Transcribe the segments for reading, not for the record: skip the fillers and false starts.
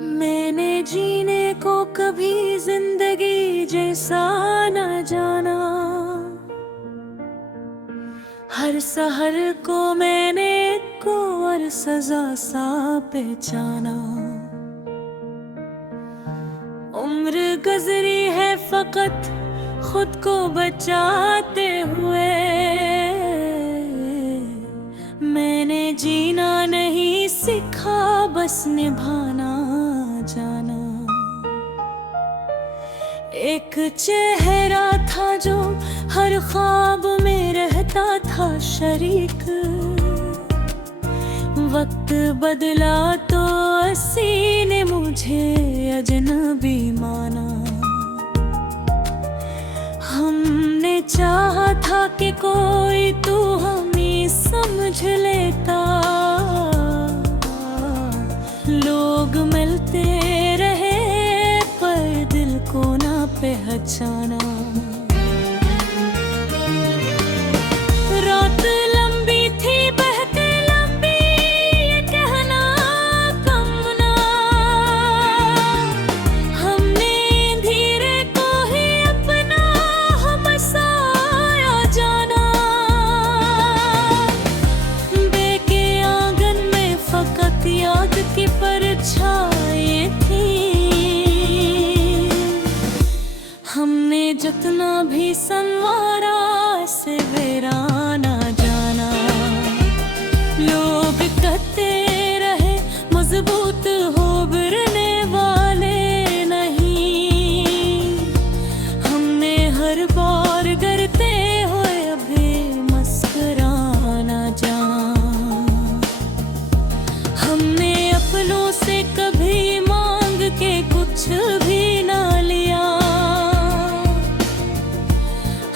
मैंने जीने को कभी जिंदगी जैसा न जाना। हर सहर को मैंने को और सजा सा पहचाना। उम्र गुजरी है फकत खुद को बचाते हुए। मैंने जीना नहीं सीखा बस निभाना जाना। एक चेहरा था जो हर ख्वाब में रहता था शरीक। वक्त बदला तो असी ने मुझे अजनबी माना। हमने चाहा था कि कोई तू हमें समझ लेता। लोग मिलते रहे पर दिल को ना पहचाना। रात लंबी थी बहते लंबी ये कहना कम ना। हमने धीरे को ही अपना हमसाया जाना। बेके आंगन में फकत याद की परछाई थी। हमने जितना भी संवारा से वीराना जाना। लोग कहते रहे मजबूत हो गिरने वाले नहीं। हमने हर बार गिरते हुए अभी मुस्कुराना जाना। हमने अपनों से कभी मांग के कुछ भी ना लिया।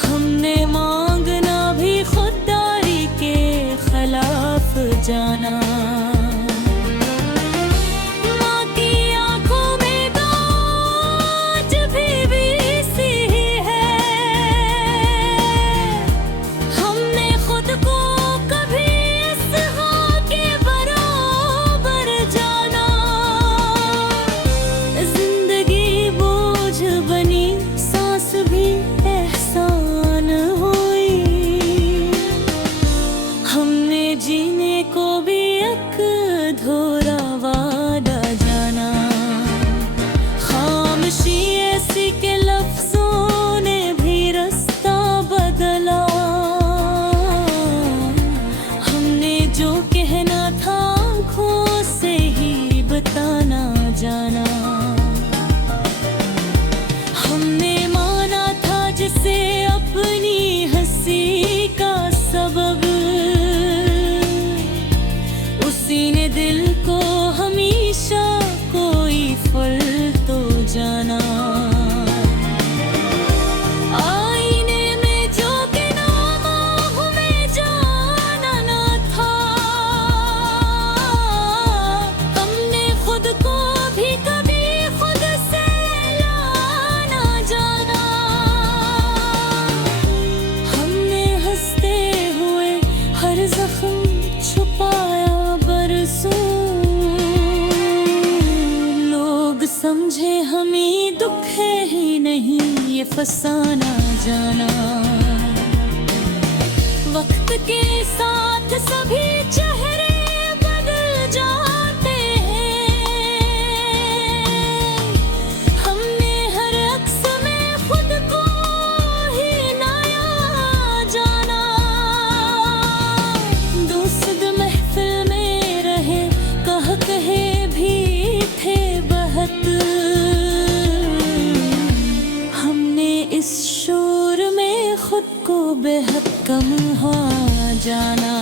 हमने मांगना भी खुददारी के खिलाफ जाना। माँ की आंखों में तो आज भी सी है। हमने खुद को कभी इस हाँ के बराबर जाना। जिंदगी बोझ बनी सांस भी एहसान हुई। हमने जीने को भी एक धोरा वादा जाना। खामोशी ऐसी के लफ्जों ने भी रास्ता बदला। हमने जो कहना था आँखों से ही बताना जाना। हमने माना था जिसे अपनी हंसी का सबब। उसी ने दिल को हमेशा कोई फल तो जाना। आईने में जो कि नाम हमें जाना ना था। हमने खुद को भी कभी खुद से लाना जाना। हमने हंसते हुए हर जख्म छुपाया बरसों। लोग समझे हमें दुख है ही नहीं ये फसाना जाना। वक्त के साथ सभी चेहरे बदल जाते हैं। हमने हर अक्स में खुद को ही नया जाना। दोस्त महफिल में रहे कहे भी थे बहत। हमने इस शोर में खुद को बेहद कम हो जाना।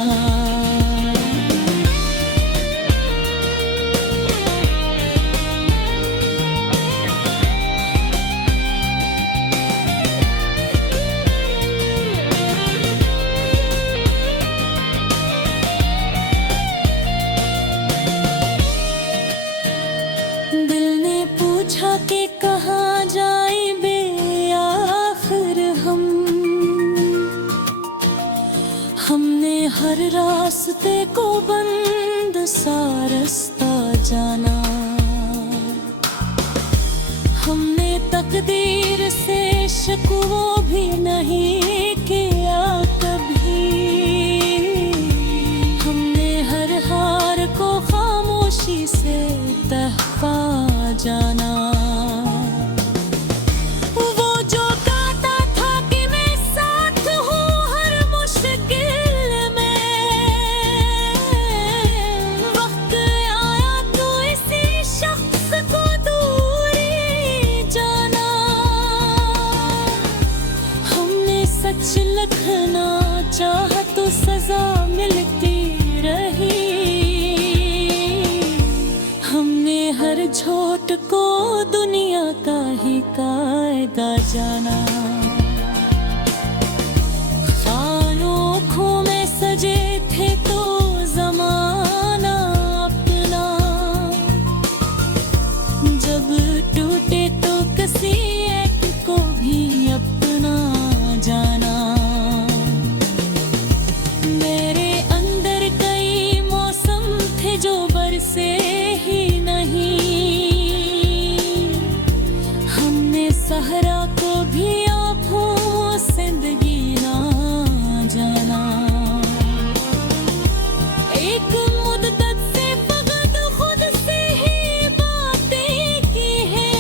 दिल ने पूछा कि कहाँ जाए बे आखिर हम। हमने हर रास्ते को बंद सा रास्ता जाना। हमने तकदीर से शिकवा भी नहीं किया कभी। हमने हर हार को खामोशी से तहफा जाना। वो जो कहता था कि मैं साथ हूँ हर मुश्किल में, वक्त आया तो इसी शख्स को दूरी जाना। हमने सच लिखना चाहा तो सजा मिलती रही। हमने हर झोट को दुनिया का ही कायदा जाना। खानों में सजे थे तो जमाना अपना, जब टूटे तो किसी एक को भी अपना जाना। मेरे अंदर कई मौसम थे जो बरसे ही नहीं। हमने सहरा को भी आँखों जिंदगी ना जाना। एक मुद्दत से फकत खुद से ही बातें की है।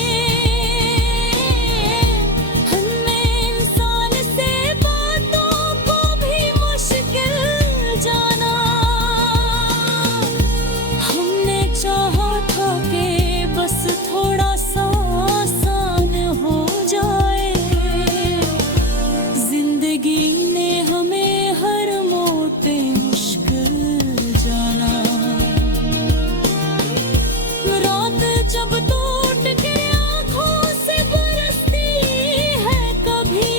हमने इंसान से बातों को भी मुश्किल जाना। हमने चाहा था कि बस थोड़ा सा आसान हो जाए। जिंदगी ने हमें हर मोड़ पे मुश्किल जाना। रात जब टूट के आँखों से बरसती है कभी,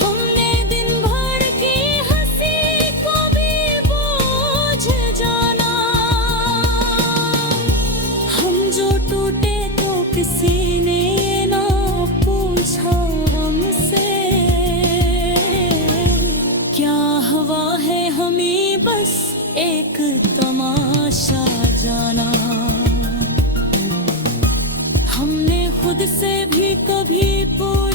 हमने दिन भर की हंसी को भी बोझ जाना। हम जो टूटे तो किसी ने ना पूछा हमसे, क्या हवा है हमें बस एक तमाशा जाना। हमने खुद से भी कभी पूछा